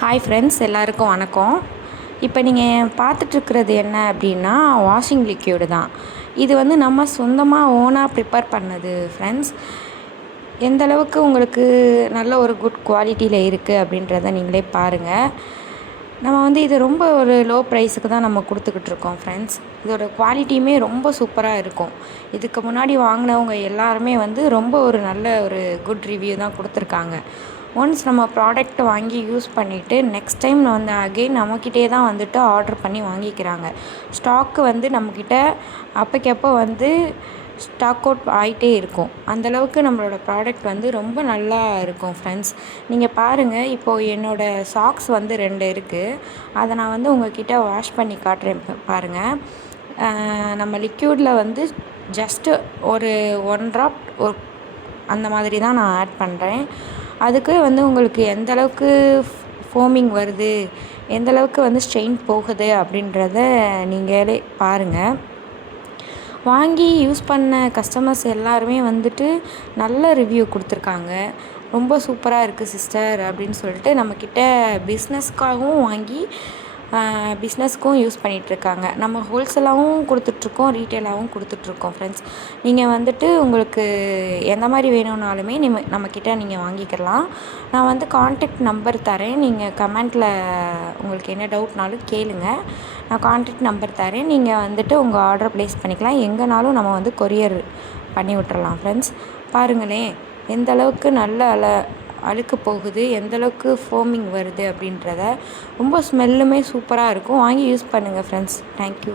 Hi friends, எல்லாருக்கும் வணக்கம். இப்போ நீங்கள் பார்த்துட்ருக்கிறது என்ன அப்படின்னா வாஷிங் லிக்யூடு தான். இது வந்து நம்ம சொந்தமாக ஓனாக ப்ரிப்பேர் பண்ணது ஃப்ரெண்ட்ஸ். எந்த அளவுக்கு உங்களுக்கு நல்ல ஒரு குட் குவாலிட்டியில் இருக்குது அப்படின்றத நீங்களே பாருங்கள். நம்ம வந்து இது ரொம்ப ஒரு லோ ப்ரைஸுக்கு தான் நம்ம கொடுத்துக்கிட்டு இருக்கோம் ஃப்ரெண்ட்ஸ். இதோட குவாலிட்டியுமே ரொம்ப சூப்பராக இருக்கும். இதுக்கு முன்னாடி வாங்கினவங்க எல்லாருமே வந்து ரொம்ப ஒரு நல்ல ஒரு குட் ரிவ்யூ தான் கொடுத்துருக்காங்க. ஒன்ஸ் நம்ம ப்ராடக்ட் வாங்கி யூஸ் பண்ணிவிட்டு நெக்ஸ்ட் டைம் வந்து அகெயின் நம்மக்கிட்டே தான் வந்துட்டு ஆர்டர் பண்ணி வாங்கிக்கிறாங்க. ஸ்டாக்கு வந்து நம்மக்கிட்ட அப்போக்கப்போ வந்து ஸ்டாக் அவுட் ஆகிட்டே இருக்கும். அந்தளவுக்கு நம்மளோட ப்ராடக்ட் வந்து ரொம்ப நல்லா இருக்கும் ஃப்ரெண்ட்ஸ். நீங்கள் பாருங்கள், இப்போது என்னோடய சாக்ஸ் வந்து 2 இருக்குது. அதை நான் வந்து உங்கள்கிட்ட வாஷ் பண்ணி காட்டுறேன். பாருங்கள், நம்ம லிக்யூடில் வந்து ஜஸ்ட்டு ஒரு 1 ட்ராப் அந்த மாதிரி தான் நான் ஆட் பண்ணுறேன். அதுக்கு வந்து உங்களுக்கு எந்த அளவுக்கு ஃபோமிங் வருது, எந்த அளவுக்கு வந்து ஸ்ட்ரெயின் போகுது அப்படின்றத நீங்களே பாருங்கள். வாங்கி யூஸ் பண்ண கஸ்டமர்ஸ் எல்லாருமே வந்துட்டு நல்ல ரிவ்யூ கொடுத்துருக்காங்க. ரொம்ப சூப்பராக இருக்குது சிஸ்டர் அப்படின்னு சொல்லிட்டு நம்மக்கிட்ட பிஸ்னஸ்க்காகவும் வாங்கி பிஸ்னஸ்க்கும் யூஸ் பண்ணிகிட்ருக்காங்க. நம்ம ஹோல்சேலாகவும் கொடுத்துட்ருக்கோம், ரீட்டெயிலாகவும் கொடுத்துட்ருக்கோம் ஃப்ரெண்ட்ஸ். நீங்கள் வந்துட்டு உங்களுக்கு எந்த மாதிரி வேணும்னாலுமே நம்மக்கிட்ட நீங்கள் வாங்கிக்கலாம். நான் வந்து கான்டாக்ட் நம்பர் தரேன். நீங்கள் கமெண்ட்டில் உங்களுக்கு என்ன டவுட்னாலும் கேளுங்க. நான் கான்டாக்ட் நம்பர் தரேன். நீங்கள் வந்துட்டு உங்கள் ஆர்டர் ப்ளேஸ் பண்ணிக்கலாம். எங்கேனாலும் நம்ம வந்து கொரியர் பண்ணி விட்டுறலாம் ஃப்ரெண்ட்ஸ். பாருங்களேன், எந்த அளவுக்கு நல்ல அழுக்கு போகுது, எந்தளவுக்கு ஃபோமிங் வருது அப்படின்றத. ரொம்ப ஸ்மெல்லுமே சூப்பராக இருக்கும். வாங்கி யூஸ் பண்ணுங்கள் ஃப்ரெண்ட்ஸ். தேங்க்யூ.